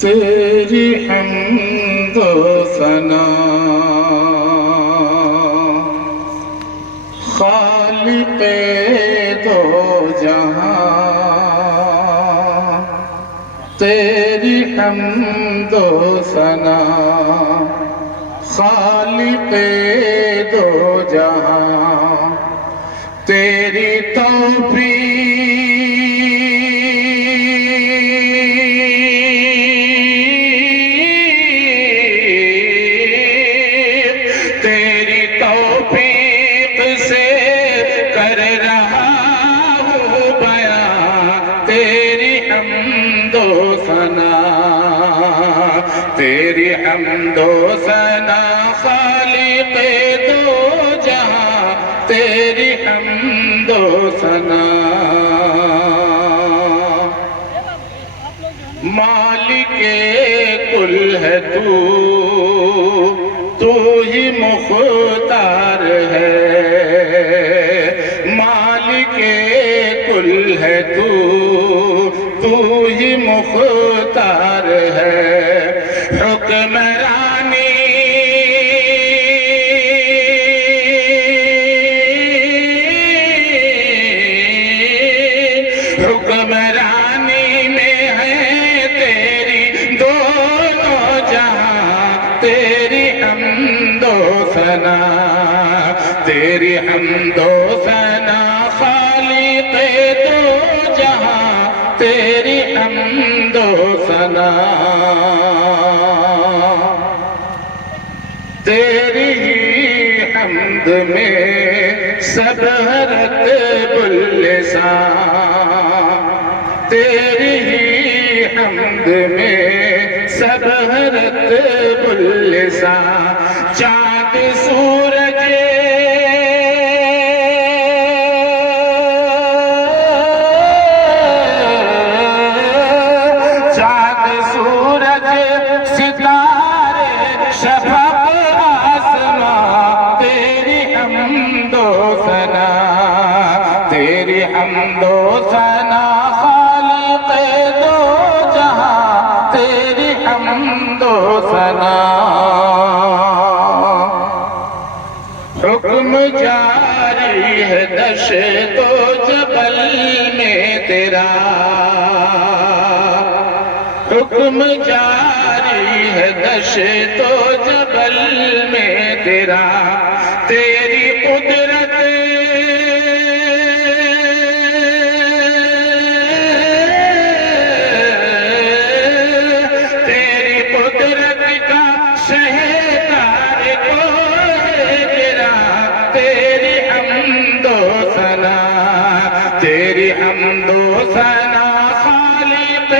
تیری حمد و ثنا خالق دو جہاں، تیری حمد و ثنا خالق دو جہاں، تیری توفیق سے کر رہا ہوں بیان تیری حمد و ثنا، تیری حمد و ثنا خالق دو جہاں، تیری حمد و ثنا مالک کل ہے تو ہی مختار ہے، مالک کل ہے تو ہی مختار ہے، حکمرانی میں ہے تیری دونوں جہاں، تیری حمد و ثنا، تیری حمد و ثنا خالق دو جہاں، تیری حمد و ثنا تیری ہی حمد میں سب رتب اللسان، تیری ہی حمد میں سب رتب اللسان، چاند سورج ستارے شفق آسمان، تیری حمد و ثنا، تیری حمد و ثنا خالق دو جہاں، تیری حمد و ثنا حکم جاری ہے دشت و جبل میں تیرا، حکم جاری ہے دشت و جبل میں تیرا، تیری قدرت کا شہکار کو ہے تیرا، تیری حمد و ثنا، تیری حمد و ثنا خالق